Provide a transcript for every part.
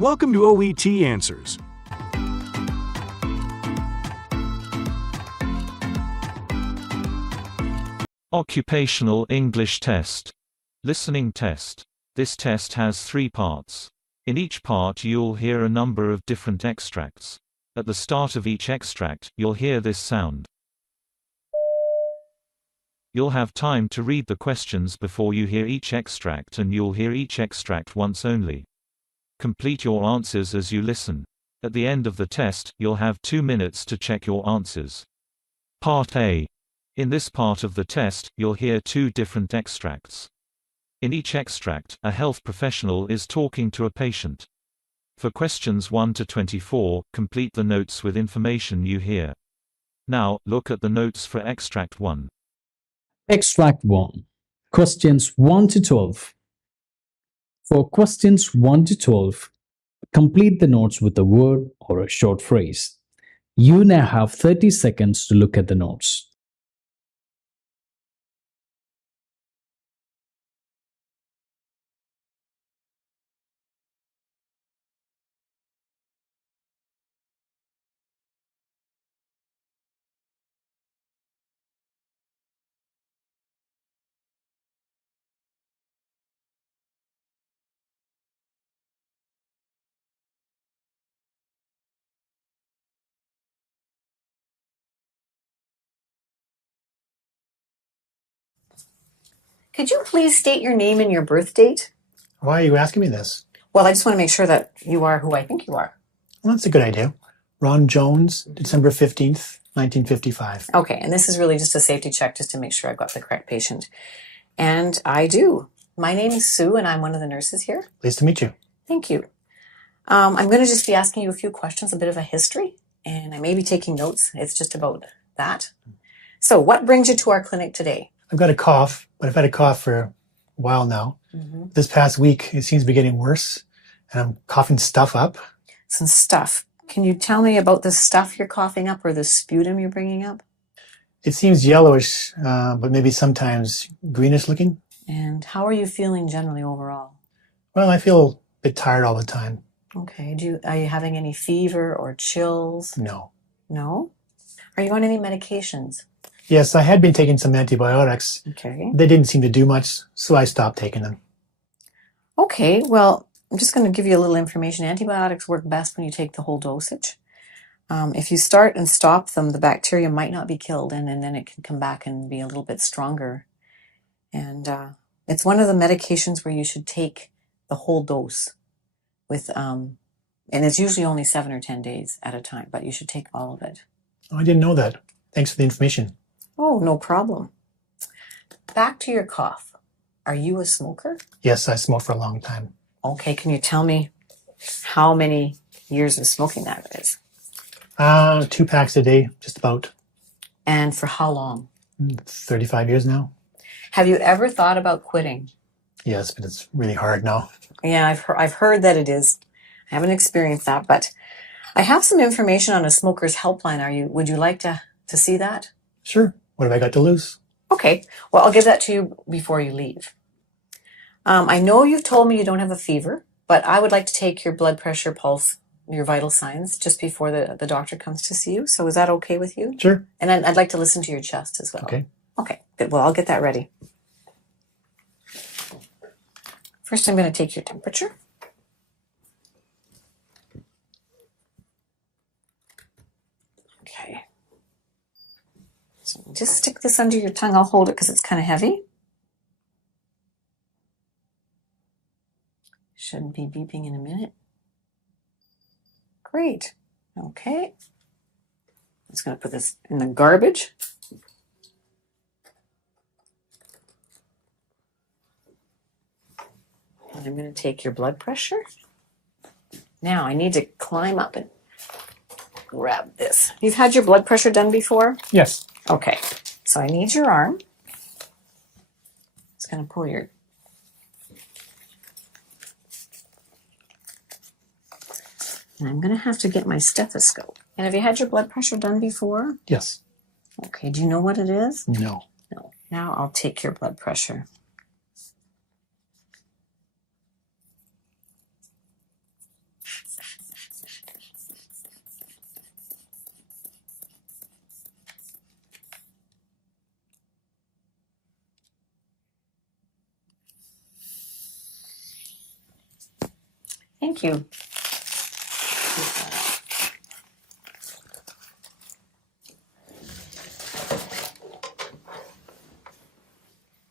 Welcome to OET Answers. Occupational English Test. Listening test. This test has 3 parts. In each part you'll hear a number of different extracts. At the start of each extract, you'll hear this sound. You'll have time to read the questions before you hear each extract, and you'll hear each extract once only. Complete your answers as you listen. At the end of the test, you'll have 2 minutes to check your answers. Part A. In this part of the test, you'll hear 2 different extracts. In each extract, a health professional is talking to a patient. For questions 1 to 24, complete the notes with information you hear. Now, look at the notes for Extract 1. Extract 1. Questions 1 to 12. For questions 1 to 12, complete the notes with a word or a short phrase. You now have 30 seconds to look at the notes. Could you please state your name and your birth date? Why are you asking me this? Well, I just want to make sure that you are who I think you are. Well, that's a good idea. Ron Jones, December 15th, 1955. Okay, and this is really just a safety check just to make sure I've got the correct patient. And I do. My name is Sue, and I'm one of the nurses here. Pleased to meet you. Thank you. I'm going to just be asking you a few questions, a bit of a history, and I may be taking notes. It's just about that. So what brings you to our clinic today? I've got a cough, but I've had a cough for a while now. Mm-hmm. This past week, it seems to be getting worse, and I'm coughing stuff up. Some stuff. Can you tell me about the stuff you're coughing up or the sputum you're bringing up? It seems yellowish, but maybe sometimes greenish looking. And how are you feeling generally overall? Well, I feel a bit tired all the time. Okay. Are you having any fever or chills? No. No? Are you on any medications? Yes, I had been taking some antibiotics. Okay. They didn't seem to do much, so I stopped taking them. Okay, well, I'm just going to give you a little information. Antibiotics work best when you take the whole dosage. If you start and stop them, the bacteria might not be killed, and then it can come back and be a little bit stronger. And it's one of the medications where you should take the whole dose with, and it's usually only 7 or 10 days at a time, but you should take all of it. Oh, I didn't know that. Thanks for the information. Oh, no problem. Back to your cough. Are you a smoker? Yes, I smoked for a long time. Okay, can you tell me how many years of smoking that is? 2 packs a day, just about. And for how long? 35 years now. Have you ever thought about quitting? Yes, but it's really hard now. Yeah, I've heard that it is. I haven't experienced that, but I have some information on a smoker's helpline. Would you like to see that? Sure. What have I got to lose? Okay. Well, I'll give that to you before you leave. I know you've told me you don't have a fever, but I would like to take your blood pressure, pulse, your vital signs just before the doctor comes to see you. So is that okay with you? Sure. And I'd like to listen to your chest as well. Okay. Okay, good. Well, I'll get that ready. First, I'm going to take your temperature. Okay. So just stick this under your tongue. I'll hold it because it's kind of heavy. Shouldn't be beeping in a minute. Great. Okay. I'm just going to put this in the garbage. And I'm going to take your blood pressure. Now I need to climb up and grab this. You've had your blood pressure done before? Yes. Okay. So I need your arm. It's going to pull your... And I'm going to have to get my stethoscope. And have you had your blood pressure done before? Yes. Okay. Do you know what it is? No. No. Now I'll take your blood pressure. Thank you.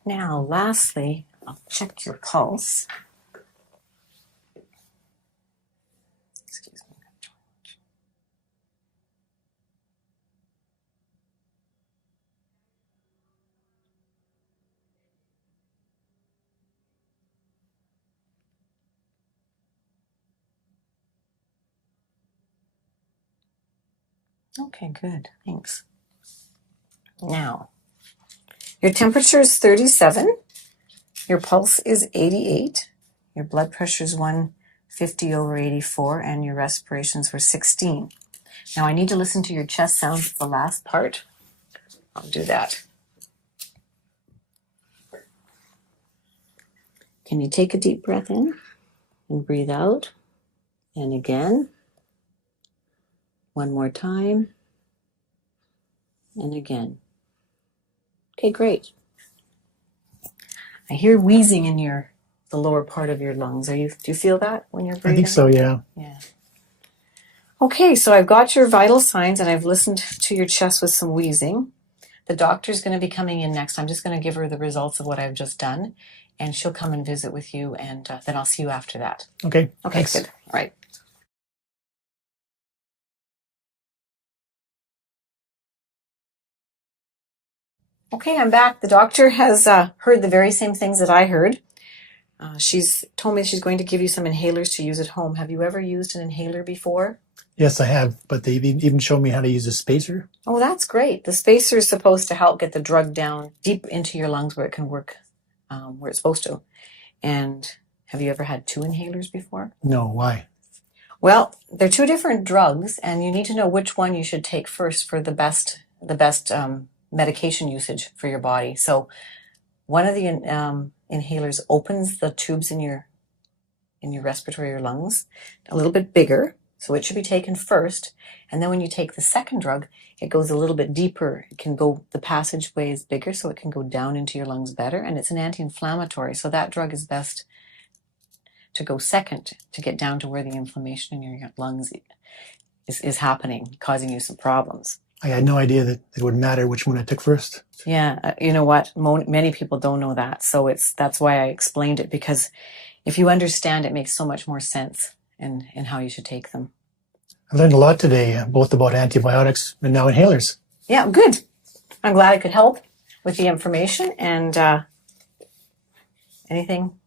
Now, lastly, I'll check your pulse. Excuse me. Okay, good. Thanks. Now, your temperature is 37. Your pulse is 88. Your blood pressure is 150/84, and your respirations were 16. Now, I need to listen to your chest sounds at the last part. I'll do that. Can you take a deep breath in and breathe out? And again. One more time. And again. Okay, great. I hear wheezing in the lower part of your lungs. Do you feel that when you're breathing? I think so, yeah. Yeah. Okay, so I've got your vital signs and I've listened to your chest with some wheezing. The doctor's going to be coming in next. I'm just going to give her the results of what I've just done, and she'll come and visit with you, and then I'll see you after that. Okay. Okay, Thanks. good. All right. Okay, I'm back. The doctor has heard the very same things that I heard. She's told me she's going to give you some inhalers to use at home. Have you ever used an inhaler before? Yes, I have, but they've even shown me how to use a spacer. Oh, that's great. The spacer is supposed to help get the drug down deep into your lungs where it can work where it's supposed to. And have you ever had 2 inhalers before? No, why? Well, they're 2 different drugs, and you need to know which one you should take first for the best medication usage for your body. So one of the inhalers opens the tubes in your respiratory or lungs a little bit bigger, so it should be taken first. And then when you take the second drug, it goes a little bit deeper. The passageway is bigger, so it can go down into your lungs better, and it's an anti-inflammatory, so that drug is best to go second to get down to where the inflammation in your lungs is happening, causing you some problems. I had no idea that it would matter which one I took first. Yeah, you know what? Many people don't know that, so that's why I explained it, because if you understand, it makes so much more sense in how you should take them. I learned a lot today, both about antibiotics and now inhalers. Yeah, good. I'm glad I could help with the information. And anything?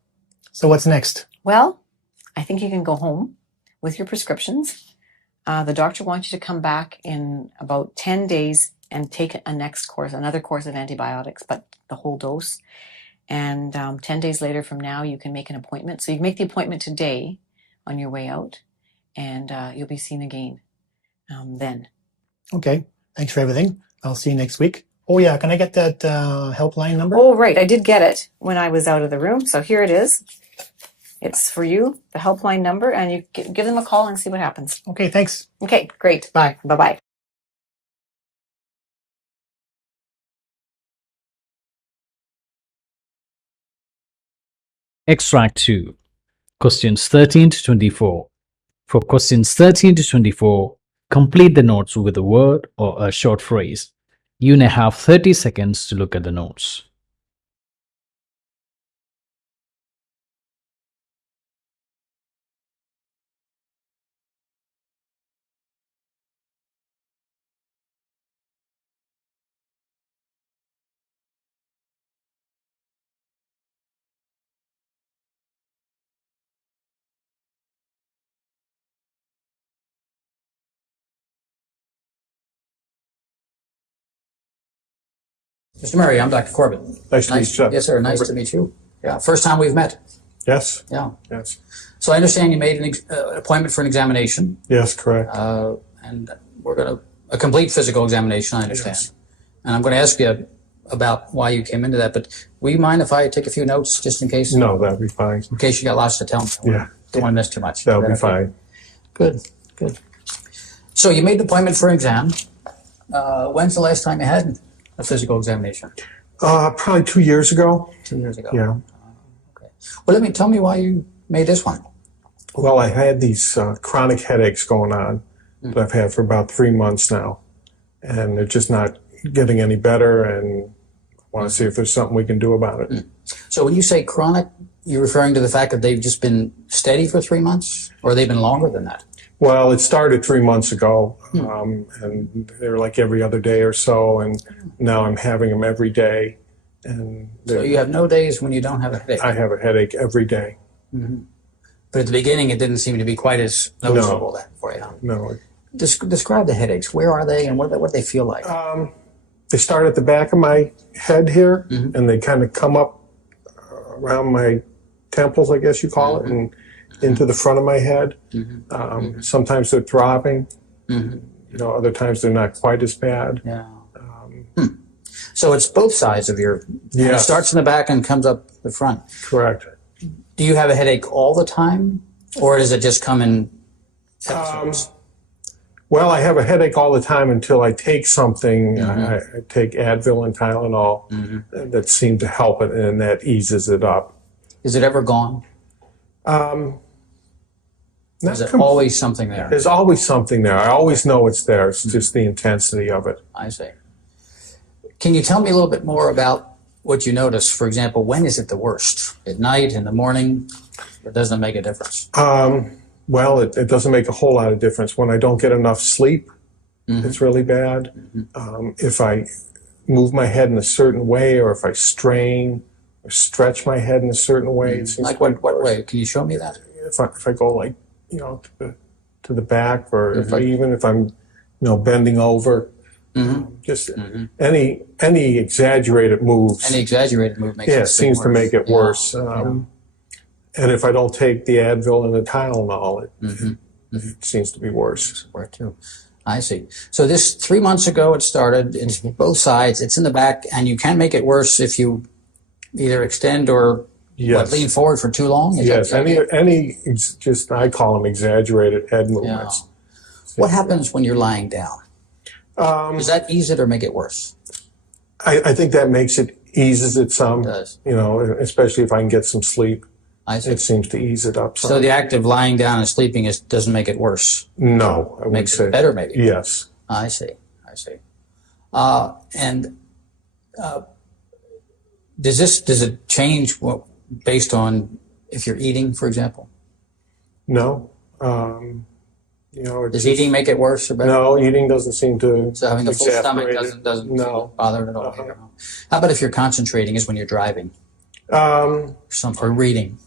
So what's next? Well, I think you can go home with your prescriptions. The doctor wants you to come back in about 10 days and take another course of antibiotics, but the whole dose. And 10 days later from now, you can make an appointment. So you can make the appointment today on your way out, and you'll be seen again then. Okay. Thanks for everything. I'll see you next week. Oh, yeah. Can I get that helpline number? Oh, right. I did get it when I was out of the room. So here it is. It's for you, the helpline number, and you give them a call and see what happens. Okay. Thanks. Okay, great. Bye. Bye-bye. Extract 2. Questions 13 to 24. For questions 13 to 24, complete the notes with a word or a short phrase. You now have 30 seconds to look at the notes. Mr. Murray, I'm Dr. Corbett. Nice to meet you. Yes, sir. Nice to meet you. Yeah, first time we've met. Yes. Yeah. Yes. So I understand you made an appointment for an examination. Yes, correct. And we're going to a complete physical examination, I understand. Yes. And I'm going to ask you about why you came into that. But will you mind if I take a few notes just in case? No, that'd be fine. In case you got lots to tell me. Yeah. Don't want to miss too much. That'll Is be that okay? fine. Good. Good. So you made an appointment for an exam. When's the last time you had a physical examination? Probably 2 years ago. 2 years ago. Yeah. Okay. Well, tell me why you made this one. Well, I had these chronic headaches going on that I've had for about 3 months now, and they're just not getting any better, and I want to see if there's something we can do about it. So when you say chronic, you're referring to the fact that they've just been steady for 3 months, or they've been longer than that? Well, it started 3 months ago, and they were like every other day or so, and now I'm having them every day. And So you have no days when you don't have a headache? I have a headache every day. But at the beginning, it didn't seem to be quite as noticeable then for you. Huh? No. Describe the headaches. Where are they, and what do they feel like? They start at the back of my head here, and they kind of come up around my temples, I guess you call it, and into the front of my head. Sometimes they're throbbing. Other times they're not quite as bad. Yeah. So it's both sides of your... Yeah. It starts in the back and comes up the front. Correct. Do you have a headache all the time, or does it just come in episodes? Well, I have a headache all the time until I take something. I take Advil and Tylenol that seem to help it, and that eases it up. Is it ever gone? Is there always something there? There's always something there. I always know it's there. It's just the intensity of it. I see. Can you tell me a little bit more about what you notice? For example, when is it the worst? At night, in the morning? Or doesn't it make a difference? Well, it doesn't make a whole lot of difference. When I don't get enough sleep, it's really bad. If I move my head in a certain way, or if I strain or stretch my head in a certain way, it seems like what way? Can you show me that? If I go like, to the back, or if I'm bending over, just any exaggerated moves. Any exaggerated move makes it seems to make it worse. Yeah. And if I don't take the Advil and the Tylenol, it seems to be worse. Where too? I see. So this 3 months ago it started. It's both sides. It's in the back, and you can make it worse if you either extend or lean forward for too long. Yes. Just I call them exaggerated head movements. Yeah. What happens when you're lying down? Does that ease it or make it worse? I think that eases it some. It does. Especially if I can get some sleep. I see. It seems to ease it up some. So the act of lying down and sleeping doesn't make it worse? No, I wouldn't makes say. It better, maybe? Yes. I see. Does it change based on if you're eating, for example? No. Does eating make it worse or better? No, eating doesn't seem to. So having a full stomach doesn't bother it at all. Uh-huh. How about if you're concentrating? Is when you're driving? Or reading?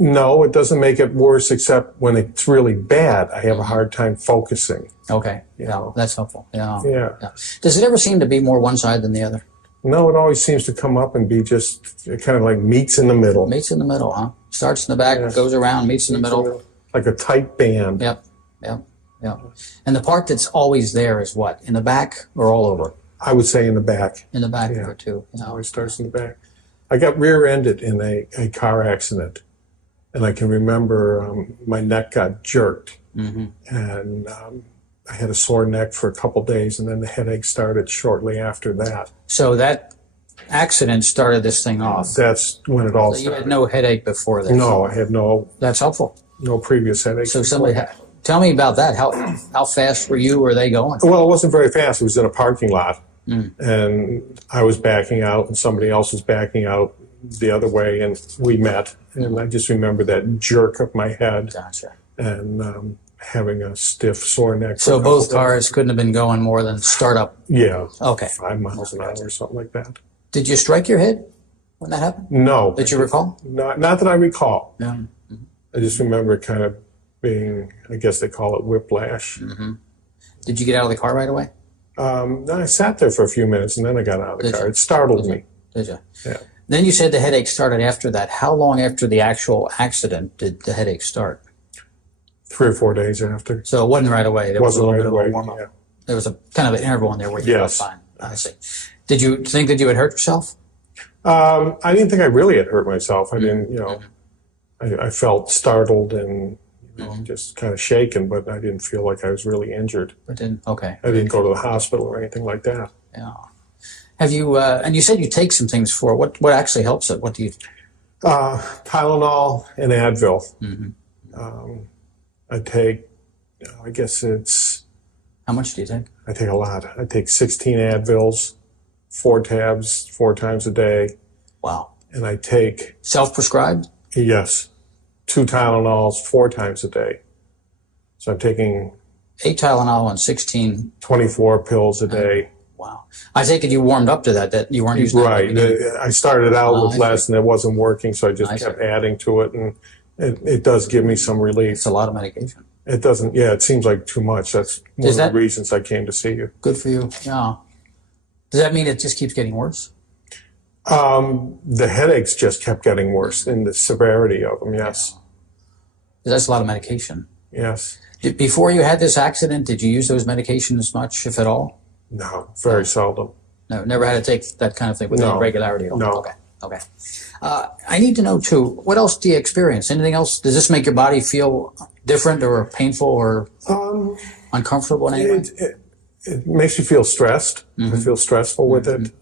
No, it doesn't make it worse, except when it's really bad, I have a hard time focusing. Okay. Yeah, that's helpful. Yeah. Yeah. Does it ever seem to be more one side than the other? No, it always seems to come up and be just kind of like meets in the middle. Meets in the middle, huh? Starts in the back, goes around, meets in the middle. Like a tight band. Yep. And the part that's always there is what? In the back or all over? I would say in the back. In the back there too. It always starts in the back. I got rear-ended in a car accident, and I can remember my neck got jerked, and I had a sore neck for a couple days, and then the headache started shortly after that. So that accident started this thing off. That's when it all started. You had no headache before this? No, I had no. That's helpful. No previous headache. So tell me about that. How fast were they going? Well, it wasn't very fast. It was in a parking lot, and I was backing out, and somebody else was backing out the other way, and we met. And I just remember that jerk of my head. Gotcha. And having a stiff, sore neck. So both cars couldn't have been going more than startup? Yeah. Okay. 5 miles an hour or something like that. Did you strike your head when that happened? No. Did you recall? Not that I recall. Yeah. I just remember it kind of being, I guess they call it whiplash. Did you get out of the car right away? I sat there for a few minutes, and then I got out of the car. It startled me. Did you? Yeah. Then you said the headache started after that. How long after the actual accident did the headache start? 3 or 4 days after. So it wasn't right away. There was a little bit of a warm-up. Yeah. There was a kind of an interval in there where you felt fine. I see. Did you think that you had hurt yourself? I didn't think I really had hurt myself. I didn't, I felt startled and just kind of shaken, but I didn't feel like I was really injured. Okay. I didn't go to the hospital or anything like that. Yeah. Have you, and you said you take some things for it. What actually helps it? What do you? Tylenol and Advil. I take, I guess it's, How much do you take? I take a lot. I take 16 Advils, 4 tabs, 4 times a day. Wow. And I take, Self-prescribed? yes, 2 Tylenols 4 times a day. So I'm taking 8 Tylenol and 16. 24 pills a day. Wow. I take it you warmed up to that you weren't using Right. that. I started out with I less see. and it wasn't working, so I just I see. kept adding to it, and it does give me some relief. It's a lot of medication. It doesn't, yeah, it seems like too much. That's one of the reasons I came to see you. Good for you. Yeah. Does that mean it just keeps getting worse? The headaches just kept getting worse, and the severity of them, yes. That's a lot of medication. Yes. Before you had this accident, did you use those medications much, if at all? No, very seldom. No, never had to take that kind of thing with any regularity at all? No. Okay. Okay. I need to know, too, what else do you experience? Anything else? Does this make your body feel different or painful or uncomfortable in any way? It makes you feel stressed. I feel stressful with it.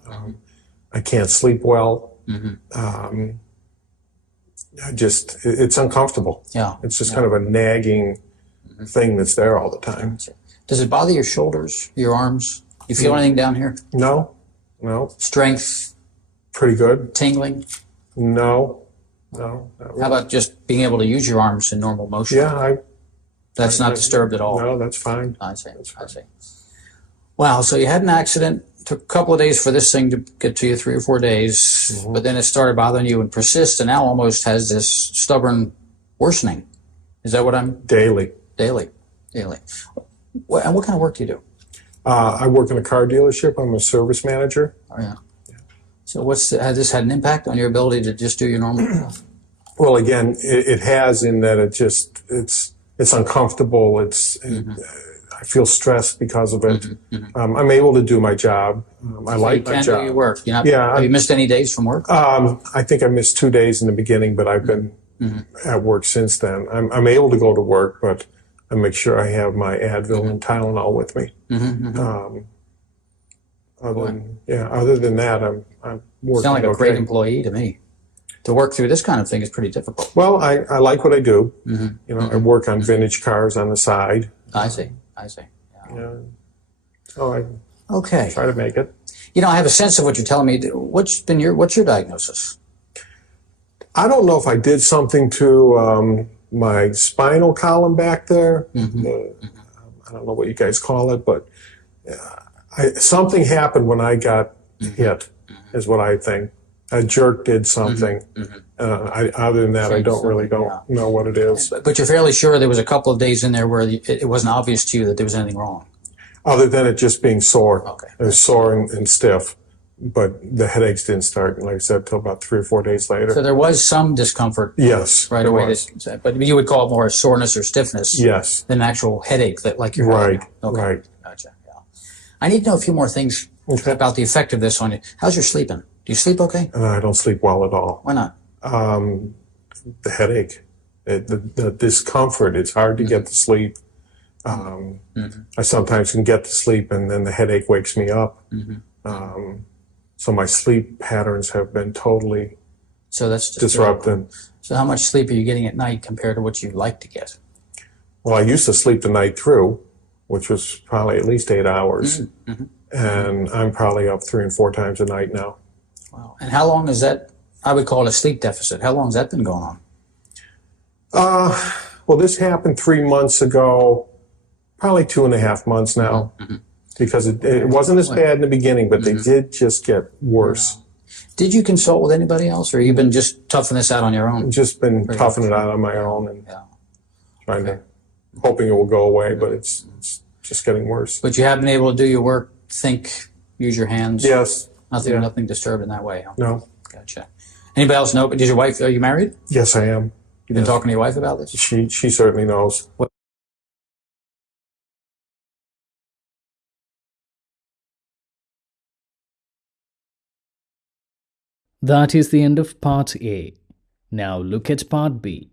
I can't sleep well. It's uncomfortable. Yeah. It's just kind of a nagging thing that's there all the time. Does it bother your shoulders, your arms? You feel anything down here? No. Strength, Pretty good. tingling? No. Not really. How about just being able to use your arms in normal motion? Yeah, That's not disturbed at all? no, that's fine. I see. I see. Wow, so you had an accident. Took a couple of days for this thing to get to you, 3 or 4 days, but then it started bothering you and persist, and now almost has this stubborn worsening. Is that what I'm? Daily. Daily. And what kind of work do you do? I work in a car dealership. I'm a service manager. Oh, yeah. So has this had an impact on your ability to just do your normal stuff? Well, again, it has, in that it's uncomfortable. I feel stressed because of it. I'm able to do my job. I like my You job. can do your work. Yeah. Have you missed any days from work? I think I missed 2 days in the beginning, but I've been at work since then. I'm able to go to work, but I make sure I have my Advil and Tylenol with me. Other than that, I'm working. You sound like a great okay. employee to me. To work through this kind of thing is pretty difficult. Well, I like what I do. I work on vintage cars on the side. I see. Yeah. So I Okay. try to make it. I have a sense of what you're telling me. What's your diagnosis? I don't know if I did something to my spinal column back there. I don't know what you guys call it, but something happened when I got hit, is what I think. A jerk did something. Other than that, I don't know what it is. But you're fairly sure there was a couple of days in there where it wasn't obvious to you that there was anything wrong? Other than it just being sore. Okay. It was sore and stiff. But the headaches didn't start, like I said, till about 3 or 4 days later. So there was some discomfort Yes. right there away. was. But you would call it more a soreness or stiffness Yes. than an actual headache like you're having Right. now. Okay. Right. Gotcha. Yeah. I need to know a few more things Okay. about the effect of this on you. How's your sleeping? Do you sleep okay? And I don't sleep well at all. Why not? The headache, the discomfort, it's hard to get to sleep. I sometimes can get to sleep and then the headache wakes me up. So my sleep patterns have been totally So that's just disrupted. So how much sleep are you getting at night compared to what you'd like to get? Well, I used to sleep the night through, which was probably at least 8 hours. And I'm probably up 3 and 4 times a night now. Wow. And how long is that? I would call it a sleep deficit. How long has that been going on? Well, this happened 3 months ago, probably 2.5 months now, because it wasn't as bad in the beginning, but they did just get worse. Did you consult with anybody else, or you've been just toughing this out on your own? Just been toughing it out on my own and hoping it will go away, but it's just getting worse. But you have been able to do your work, think, use your hands? Yes. Nothing disturbed in that way? Huh? No. Gotcha. Anybody else know? Did your wife, are you married? Yes, I am. You've been talking to your wife about this? She certainly knows. That is the end of part A. Now look at part B.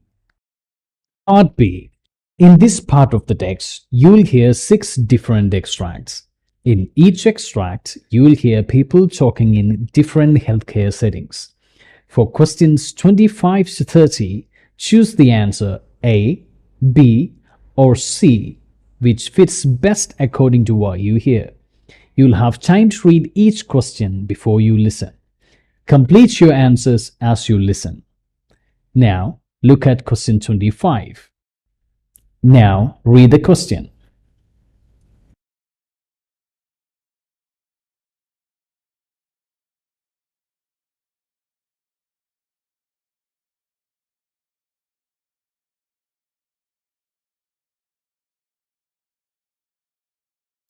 Part B. In this part of the text, you'll hear 6 different extracts. In each extract, you'll hear people talking in different healthcare settings. For questions 25 to 30, choose the answer A, B, or C, which fits best according to what you hear. You'll have time to read each question before you listen. Complete your answers as you listen. Now, look at question 25. Now, read the question.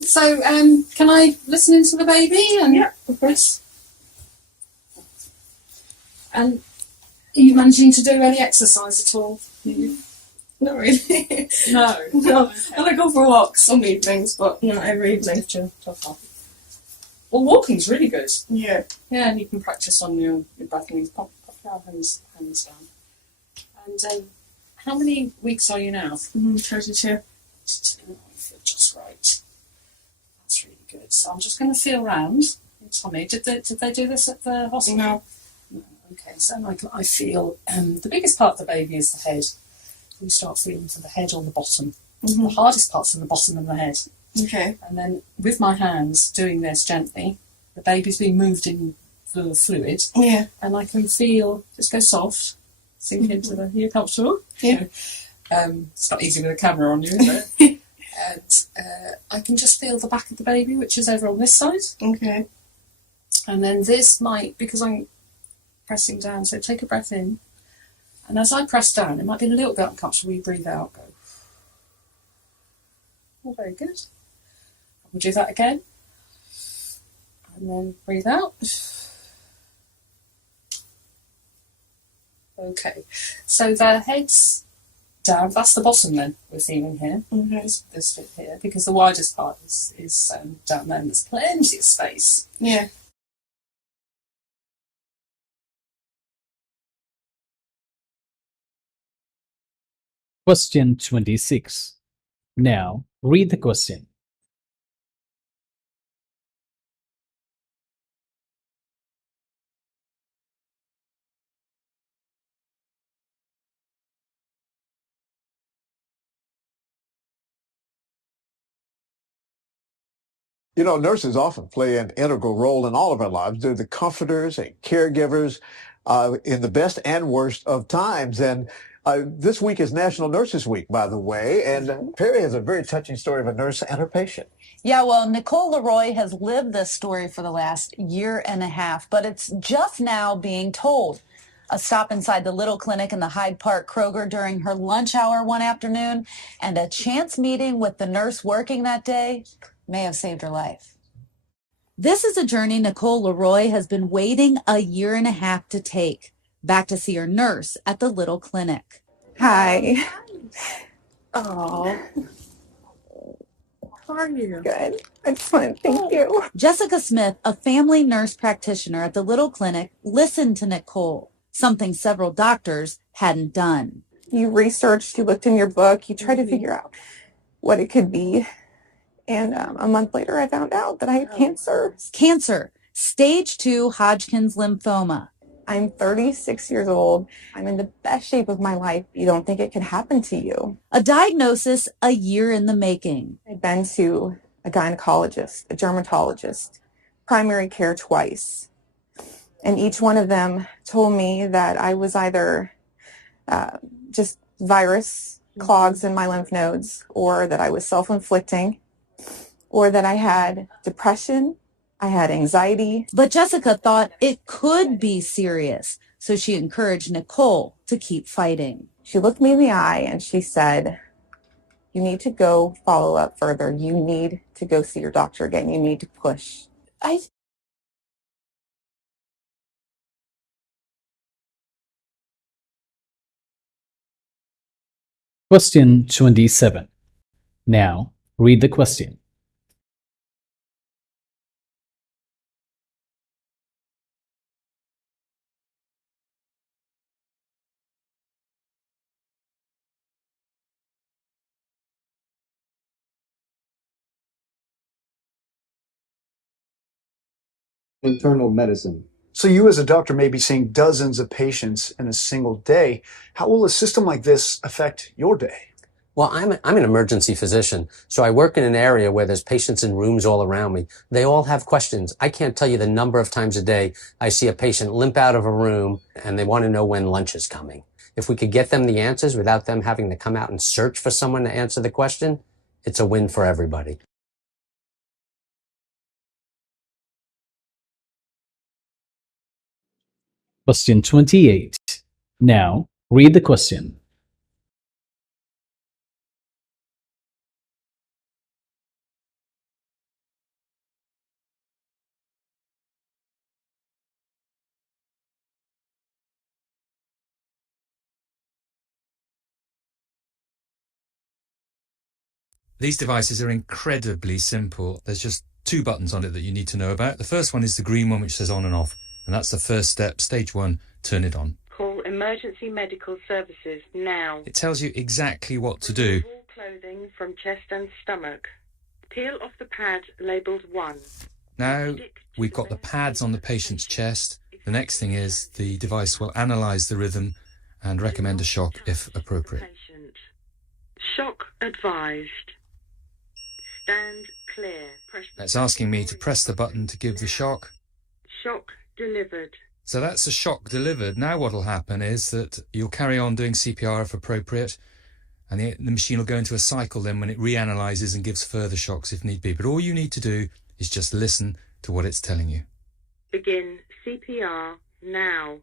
So, can I listen into the baby? And Yeah, of course. And are you managing to do any exercise at all? Not really. No. No. And I go for walks some evenings, but not every evening. Well, walking's really good. Yeah. Yeah, and you can practice on your breathing. You pop your hands down. And how many weeks are you now? 32. Just right. That's really good. So I'm just going to feel around. Tommy, did they do this at the hospital? No. Okay, so I feel the biggest part of the baby is the head. You start feeling for the head or the bottom. The hardest parts are the bottom and the head. Okay. And then with my hands doing this gently, the baby's being moved in the fluid. Yeah. And I can feel, just go soft, sink into the, you're comfortable? Yeah. It's not easy with a camera on you, is it? And I can just feel the back of the baby, which is over on this side. Okay. And then this might, because I'm pressing down, so take a breath in. And as I press down, it might be a little bit uncomfortable. You breathe out, go. Oh, very good. We'll do that again. And then breathe out. Okay. So the head's down. That's the bottom then we're feeling here. Okay. This bit here, because the widest part is down there and there's plenty of space. Yeah. Question 26. Now, read the question. You know, nurses often play an integral role in all of our lives. They're the comforters and caregivers in the best and worst of times. And this week is National Nurses Week, by the way. And Perry has a very touching story of a nurse and her patient. Yeah, well, Nicole Leroy has lived this story for the last year and a half, but it's just now being told. A stop inside the Little Clinic in the Hyde Park Kroger during her lunch hour one afternoon and a chance meeting with the nurse working that day may have saved her life. This is a journey Nicole Leroy has been waiting a year and a half to take, back to see her nurse at the Little Clinic. Hi. Oh. How are you? Good. Excellent. Thank you. Jessica Smith, a family nurse practitioner at the Little Clinic, listened to Nicole, something several doctors hadn't done. You researched, you looked in your book, you tried to figure out what it could be. And a month later, I found out that I had cancer. Cancer, stage 2 Hodgkin's lymphoma. I'm 36 years old. I'm in the best shape of my life. You don't think it could happen to you. A diagnosis a year in the making. I've been to a gynecologist, a dermatologist, primary care twice. And each one of them told me that I was either just virus clogs in my lymph nodes, or that I was self-inflicting, or that I had depression, I had anxiety. But Jessica thought it could be serious, so she encouraged Nicole to keep fighting. She looked me in the eye and she said, you need to go follow up further. You need to go see your doctor again. You need to push. Question 27. Now, read the question. Internal medicine. So you as a doctor may be seeing dozens of patients in a single day. How will a system like this affect your day? Well, I'm an emergency physician, so I work in an area where there's patients in rooms all around me. They all have questions. I can't tell you the number of times a day I see a patient limp out of a room and they want to know when lunch is coming. If we could get them the answers without them having to come out and search for someone to answer the question, it's a win for everybody. Question 28. Now, read the question. These devices are incredibly simple. There's just two buttons on it that you need to know about. The first one is the green one, which says on and off, and that's the first step. Stage 1, turn it on. Call emergency medical services now. It tells you exactly what to do. Remove all clothing from chest and stomach. Peel off the pad labelled 1. Now we've got the pads on the patient's chest. The next thing is the device will analyse the rhythm and recommend a shock if appropriate. Shock advised. Stand clear. It's asking me to press the button to give the shock. Shock delivered. So that's a shock delivered. Now what will happen is that you'll carry on doing CPR if appropriate, and the machine will go into a cycle then when it reanalyses and gives further shocks if need be. But all you need to do is just listen to what it's telling you. Begin CPR now.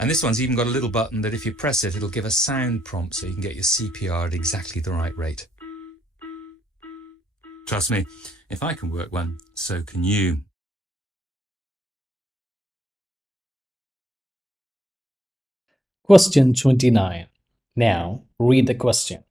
And this one's even got a little button that if you press it, it'll give a sound prompt so you can get your CPR at exactly the right rate. Trust me, if I can work one, so can you. Question 29. Now, read the question.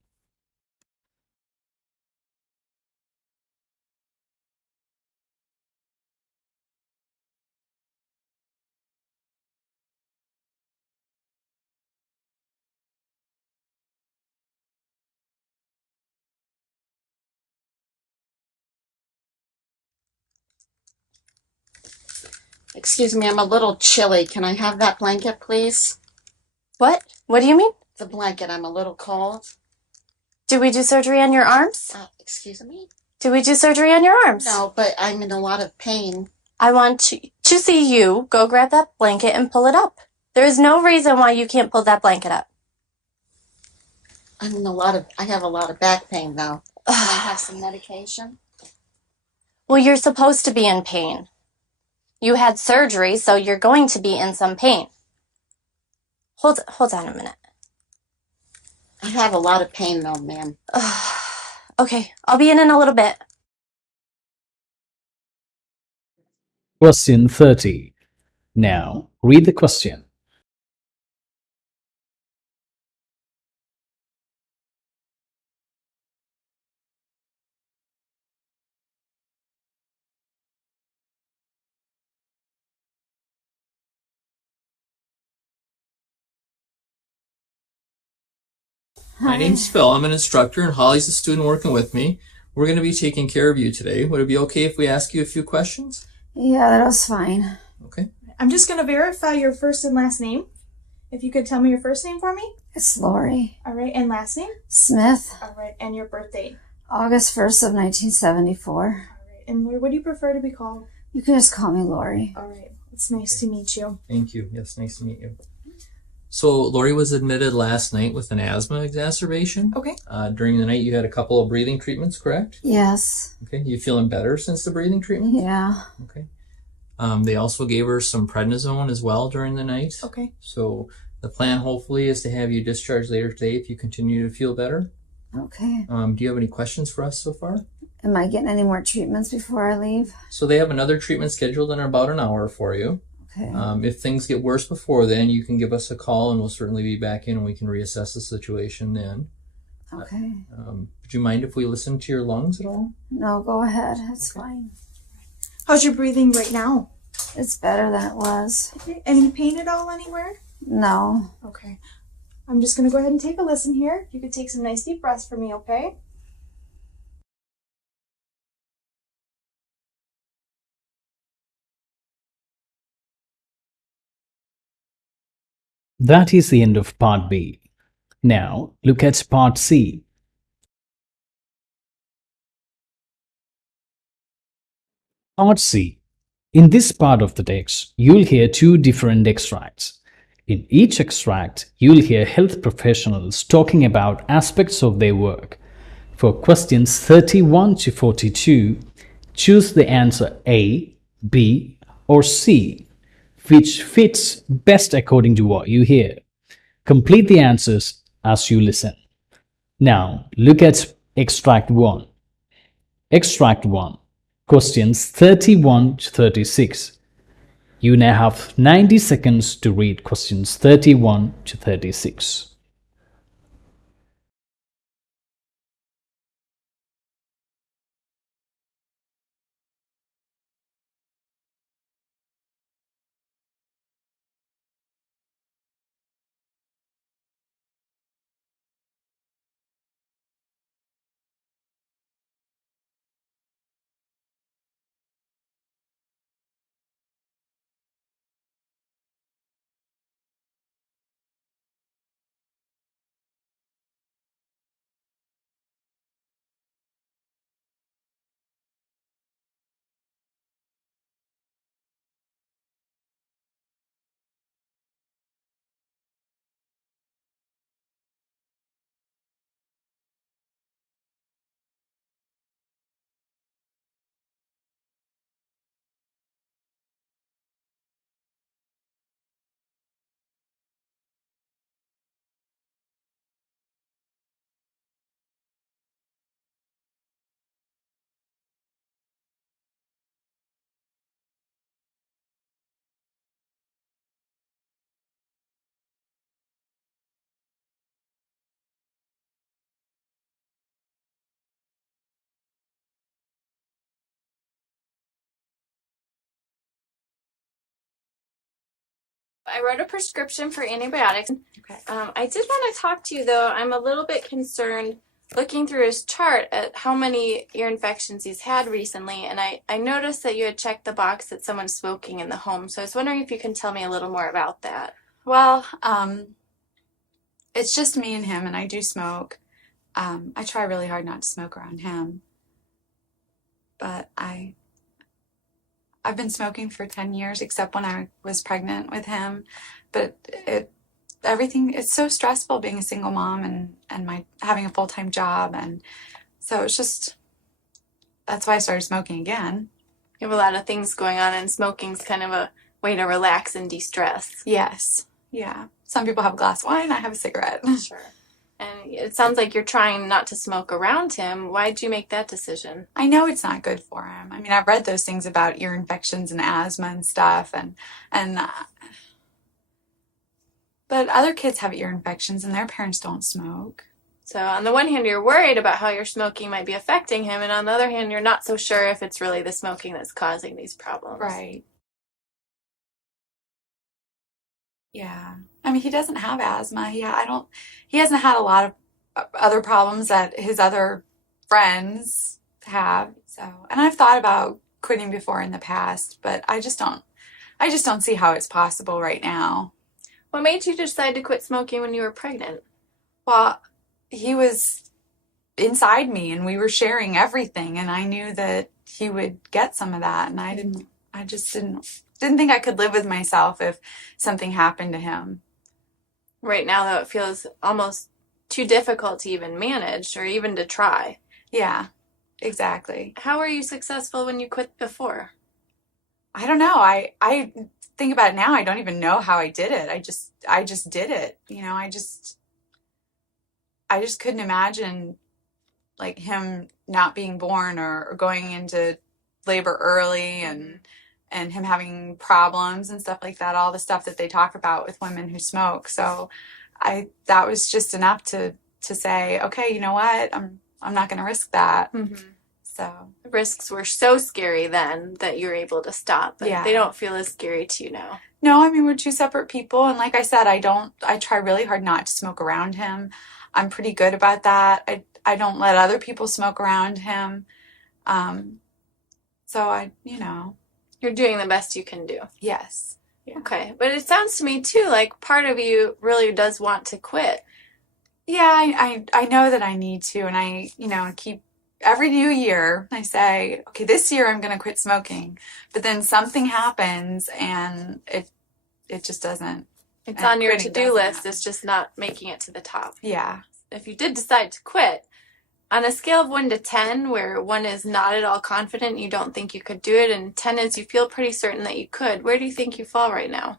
Excuse me, I'm a little chilly. Can I have that blanket, please? What? What do you mean? The blanket. I'm a little cold. Did we do surgery on your arms? Excuse me? Did we do surgery on your arms? No, but I'm in a lot of pain. I want to see you go grab that blanket and pull it up. There is no reason why you can't pull that blanket up. I have a lot of back pain, though. Can I have some medication? Well, you're supposed to be in pain. You had surgery, so you're going to be in some pain. Hold on a minute. I have a lot of pain, though, ma'am. Okay, I'll be in a little bit. Question 30. Now, read the question. My name's Phil. I'm an instructor, and Holly's a student working with me. We're going to be taking care of you today. Would it be okay if we ask you a few questions? Yeah, that was fine. Okay. I'm just going to verify your first and last name. If you could tell me your first name for me. It's Lori. All right, and last name? Smith. All right, and your birthday? August 1st of 1974. All right, and Lori, what do you prefer to be called? You can just call me Lori. All right, it's nice to meet you. Thank you. Yes, nice to meet you. So Lori was admitted last night with an asthma exacerbation. Okay. During the night, you had a couple of breathing treatments, correct? Yes. Okay. You feeling better since the breathing treatment? Yeah. Okay. They also gave her some prednisone as well during the night. Okay. So the plan hopefully is to have you discharged later today if you continue to feel better. Okay. Do you have any questions for us so far? Am I getting any more treatments before I leave? So they have another treatment scheduled in about an hour for you. Okay. If things get worse before then, you can give us a call and we'll certainly be back in and we can reassess the situation then. Okay. Would you mind if we listen to your lungs at all? No, go ahead. It's fine. How's your breathing right now? It's better than it was. Okay. Any pain at all anywhere? No. Okay. I'm just going to go ahead and take a listen here. You could take some nice deep breaths for me, okay? That is the end of part B. Now look at part C. Part C. In this part of the text, you'll hear two different extracts. In each extract, you'll hear health professionals talking about aspects of their work. For questions 31 to 42, choose the answer A, B, or C, which fits best according to what you hear. Complete the answers as you listen. Now, look at Extract 1. Extract 1. Questions 31 to 36. You now have 90 seconds to read questions 31 to 36. I wrote a prescription for antibiotics. Okay. I did want to talk to you, though. I'm a little bit concerned looking through his chart at how many ear infections he's had recently, and I noticed that you had checked the box that someone's smoking in the home, so I was wondering if you can tell me a little more about that. Well, it's just me and him, and I do smoke. I try really hard not to smoke around him, but I've been smoking for 10 years, except when I was pregnant with him. But it's so stressful being a single mom and having a full-time job, and so that's why I started smoking again. You have a lot of things going on, and smoking's kind of a way to relax and de-stress. Yes, yeah. Some people have a glass of wine, I have a cigarette. Sure. And it sounds like you're trying not to smoke around him. Why'd you make that decision? I know it's not good for him. I mean, I've read those things about ear infections and asthma and stuff, but other kids have ear infections and their parents don't smoke. So on the one hand, you're worried about how your smoking might be affecting him, and on the other hand, you're not so sure if it's really the smoking that's causing these problems. Right. Yeah. I mean, he doesn't have asthma. He hasn't had a lot of other problems that his other friends have. So, and I've thought about quitting before in the past, but I just don't see how it's possible right now. What made you decide to quit smoking when you were pregnant? Well, he was inside me and we were sharing everything, and I knew that he would get some of that, and I just didn't think I could live with myself if something happened to him. Right now, though, it feels almost too difficult to even manage or even to try. Yeah, exactly. How were you successful when you quit before? I don't know. I think about it now. I don't even know how I did it. I just did it. You know, I just couldn't imagine like him not being born or going into labor early and him having problems and stuff like that, all the stuff that they talk about with women who smoke. So that was just enough to say, okay, you know what? I'm not going to risk that. Mm-hmm. So the risks were so scary then that you were able to stop, but yeah. They don't feel as scary to you now. No, I mean, we're two separate people. And like I said, I try really hard not to smoke around him. I'm pretty good about that. I don't let other people smoke around him. So you're doing the best you can do. Yes. Okay, but it sounds to me too like part of you really does want to quit. Yeah, I know that I need to, and I, keep every new year I say, okay, this year I'm going to quit smoking, but then something happens and it just doesn't. It's on your to-do list, it's just not making it to the top. Yeah. If you did decide to quit, on a scale of 1 to 10, where 1 is not at all confident, you don't think you could do it, and 10 is you feel pretty certain that you could, where do you think you fall right now?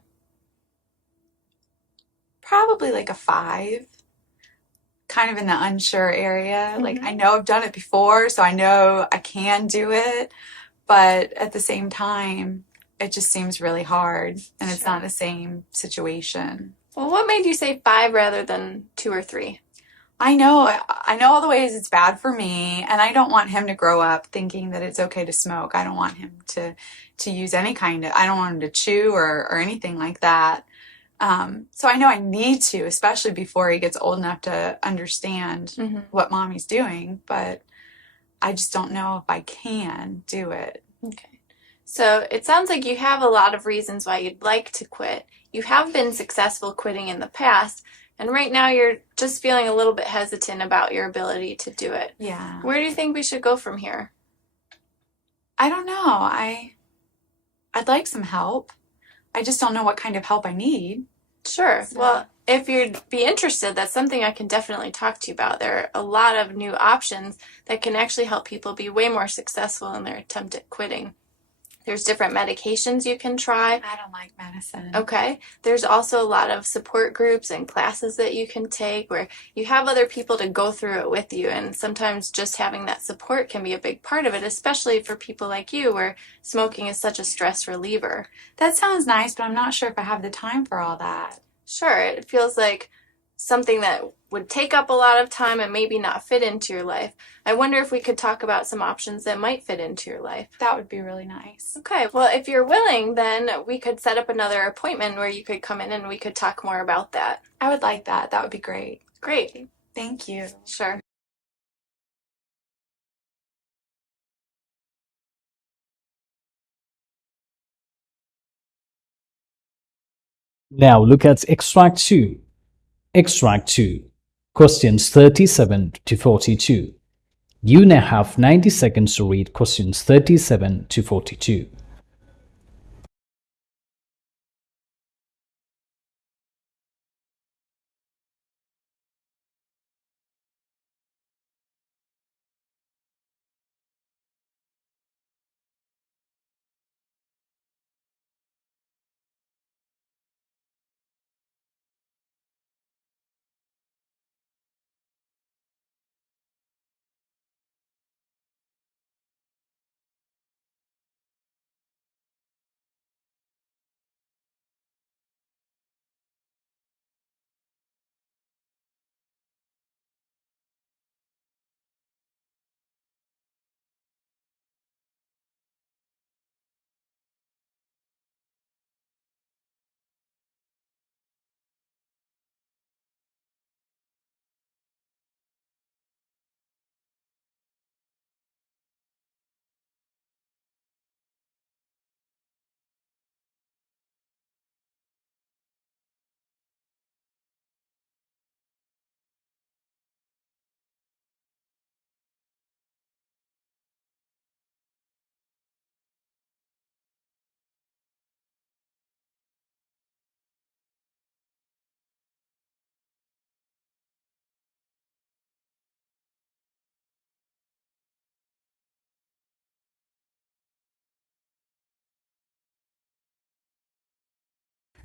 Probably like a 5. Kind of in the unsure area. Like, I know I've done it before, so I know I can do it, but at the same time, it just seems really hard, and it's not the same situation. Well, what made you say 5 rather than 2 or 3? I know all the ways it's bad for me, and I don't want him to grow up thinking that it's okay to smoke. I don't want him to use any kind of, I don't want him to chew or anything like that. So I know I need to, especially before he gets old enough to understand what mommy's doing, but I just don't know if I can do it. Okay. So it sounds like you have a lot of reasons why you'd like to quit. You have been successful quitting in the past, and right now you're just feeling a little bit hesitant about your ability to do it. Yeah. Where do you think we should go from here? I don't know. I'd like some help. I just don't know what kind of help I need. Sure. Well, if you'd be interested, that's something I can definitely talk to you about. There are a lot of new options that can actually help people be way more successful in their attempt at quitting. There's different medications you can try. I don't like medicine. Okay. There's also a lot of support groups and classes that you can take where you have other people to go through it with you. And sometimes just having that support can be a big part of it, especially for people like you where smoking is such a stress reliever. That sounds nice, but I'm not sure if I have the time for all that. Sure. It feels like something that would take up a lot of time and maybe not fit into your life. I wonder if we could talk about some options that might fit into your life. That would be really nice. Okay, well, if you're willing, then we could set up another appointment where you could come in and we could talk more about that. I would like that. That would be great. Great. Thank you. Sure. Now look at extract 2. Extract 2. Questions 37 to 42. You now have 90 seconds to read questions 37 to 42.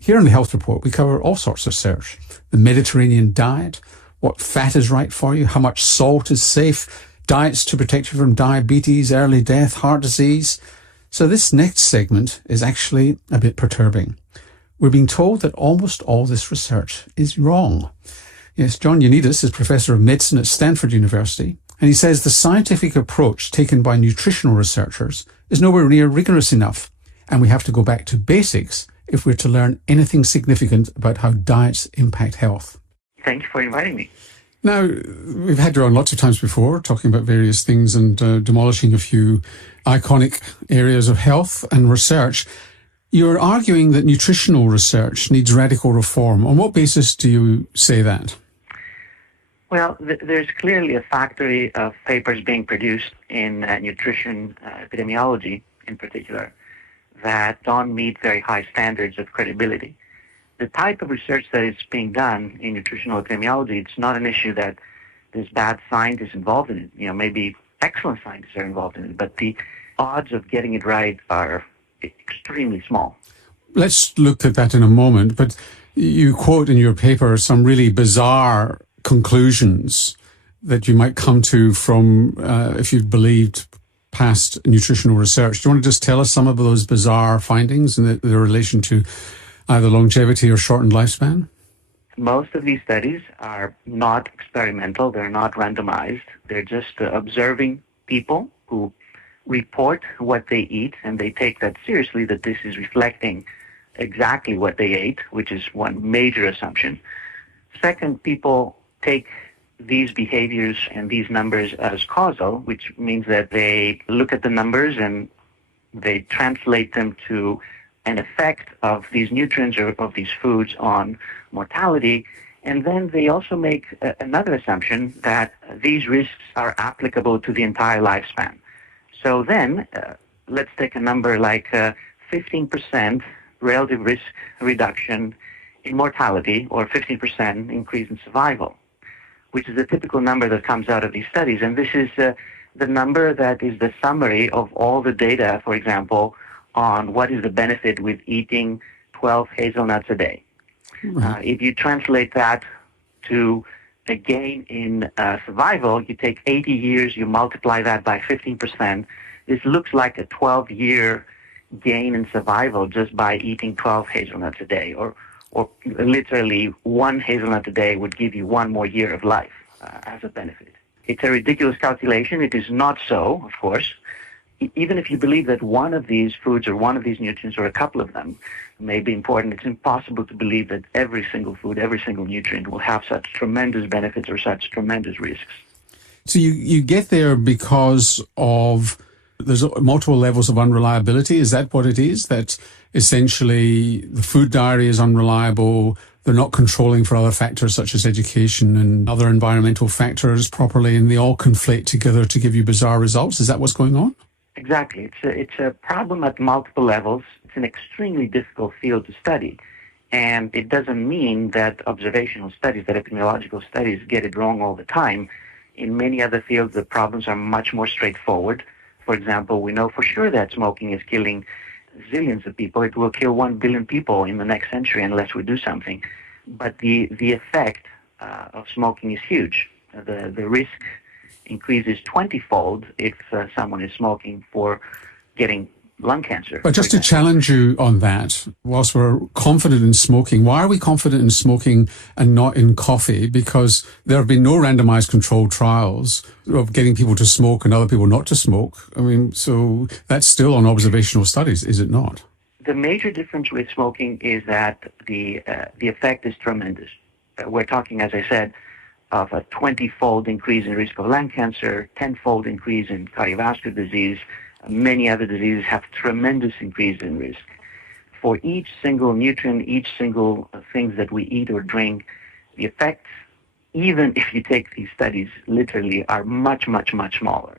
Here on the Health Report, we cover all sorts of research. The Mediterranean diet, what fat is right for you, how much salt is safe, diets to protect you from diabetes, early death, heart disease. So this next segment is actually a bit perturbing. We're being told that almost all this research is wrong. Yes, John Ioannidis is Professor of Medicine at Stanford University, and he says the scientific approach taken by nutritional researchers is nowhere near rigorous enough, and we have to go back to basics if we're to learn anything significant about how diets impact health. Thank you for inviting me. Now, we've had you on lots of times before, talking about various things and demolishing a few iconic areas of health and research. You're arguing that nutritional research needs radical reform. On what basis do you say that? Well, there's clearly a factory of papers being produced in nutrition epidemiology in particular that don't meet very high standards of credibility. The type of research that is being done in nutritional epidemiology, it's not an issue that there's bad scientists involved in it. Maybe excellent scientists are involved in it, but the odds of getting it right are extremely small. Let's look at that in a moment, but you quote in your paper some really bizarre conclusions that you might come to from if you've believed past nutritional research. Do you want to just tell us some of those bizarre findings in their relation to either longevity or shortened lifespan? Most of these studies are not experimental. They're not randomized. They're just observing people who report what they eat, and they take that seriously, that this is reflecting exactly what they ate, which is one major assumption. Second, people take these behaviors and these numbers as causal, which means that they look at the numbers and they translate them to an effect of these nutrients or of these foods on mortality. And then they also make another assumption that these risks are applicable to the entire lifespan. So then, let's take a number like 15% relative risk reduction in mortality or 15% increase in survival, which is a typical number that comes out of these studies. And this is the number that is the summary of all the data, for example, on what is the benefit with eating 12 hazelnuts a day. If you translate that to a gain in survival, you take 80 years, you multiply that by 15%. This looks like a 12-year gain in survival just by eating 12 hazelnuts a day, or literally one hazelnut a day would give you one more year of life as a benefit. It's a ridiculous calculation. It is not so, of course. Even if you believe that one of these foods or one of these nutrients or a couple of them may be important, it's impossible to believe that every single food, every single nutrient will have such tremendous benefits or such tremendous risks. So you get there because of there's multiple levels of unreliability. Is that what it is? That essentially the food diary is unreliable, they're not controlling for other factors such as education and other environmental factors properly, and they all conflate together to give you bizarre results? Is that what's going on? Exactly. It's a problem at multiple levels. It's an extremely difficult field to study. And it doesn't mean that observational studies, that epidemiological studies get it wrong all the time. In many other fields, the problems are much more straightforward. For example, we know for sure that smoking is killing zillions of people. It will kill 1 billion people in the next century unless we do something. But the effect of smoking is huge. The risk increases 20-fold if someone is smoking for getting lung cancer. But just to challenge you on that, whilst we're confident in smoking, why are we confident in smoking and not in coffee? Because there have been no randomized controlled trials of getting people to smoke and other people not to smoke. I mean, so that's still on observational studies, is it not? The major difference with smoking is that the effect is tremendous. We're talking, as I said, of a 20-fold increase in risk of lung cancer, 10-fold increase in cardiovascular disease. Many other diseases have tremendous increase in risk. For each single nutrient, each single things that we eat or drink, the effects, even if you take these studies literally, are much, much, much smaller.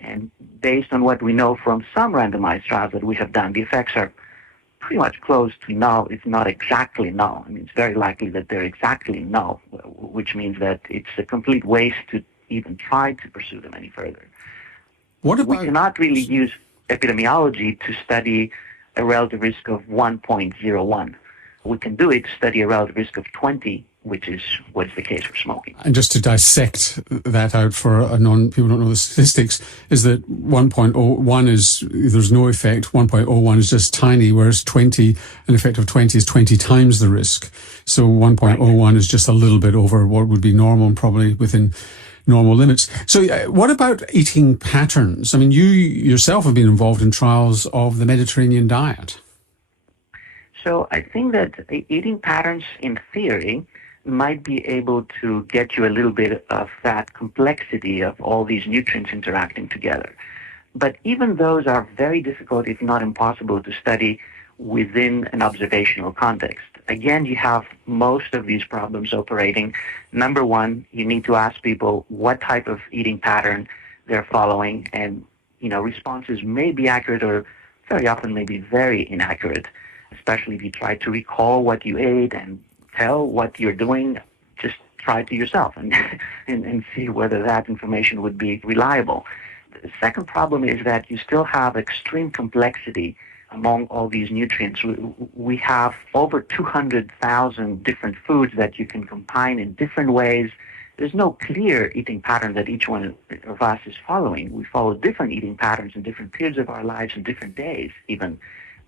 And based on what we know from some randomized trials that we have done, the effects are pretty much close to null, if not exactly null. I mean, it's very likely that they're exactly null, which means that it's a complete waste to even try to pursue them any further. What about... We cannot really use epidemiology to study a relative risk of 1.01. We can do it to study a relative risk of 20, which is what's the case for smoking. And just to dissect that out for people who don't know the statistics, is that 1.01 is, there's no effect, 1.01 is just tiny, whereas 20, an effect of 20 is 20 times the risk. So 1.01 is just a little bit over what would be normal and probably within normal limits. So what about eating patterns? I mean, you yourself have been involved in trials of the Mediterranean diet. So I think that eating patterns, in theory, might be able to get you a little bit of that complexity of all these nutrients interacting together. But even those are very difficult, if not impossible, to study within an observational context. Again, you have most of these problems operating. Number one, you need to ask people what type of eating pattern they're following, and responses may be accurate or very often may be very inaccurate, especially if you try to recall what you ate and tell what you're doing. Just try it to yourself and, and see whether that information would be reliable. The second problem is that you still have extreme complexity among all these nutrients. We have over 200,000 different foods that you can combine in different ways. There's no clear eating pattern that each one of us is following. We follow different eating patterns in different periods of our lives and different days even.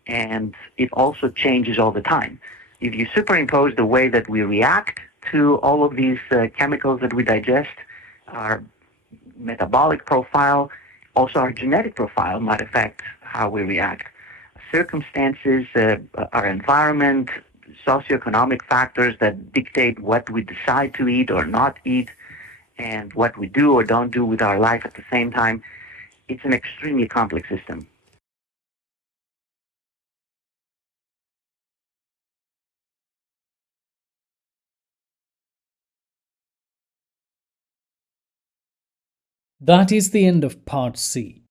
And it also changes all the time. If you superimpose the way that we react to all of these chemicals that we digest, our metabolic profile, also our genetic profile might affect how we react. Circumstances, our environment, socioeconomic factors that dictate what we decide to eat or not eat, and what we do or don't do with our life at the same time. It's an extremely complex system. That is the end of part C.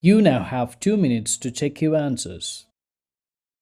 You now have 2 minutes to check your answers.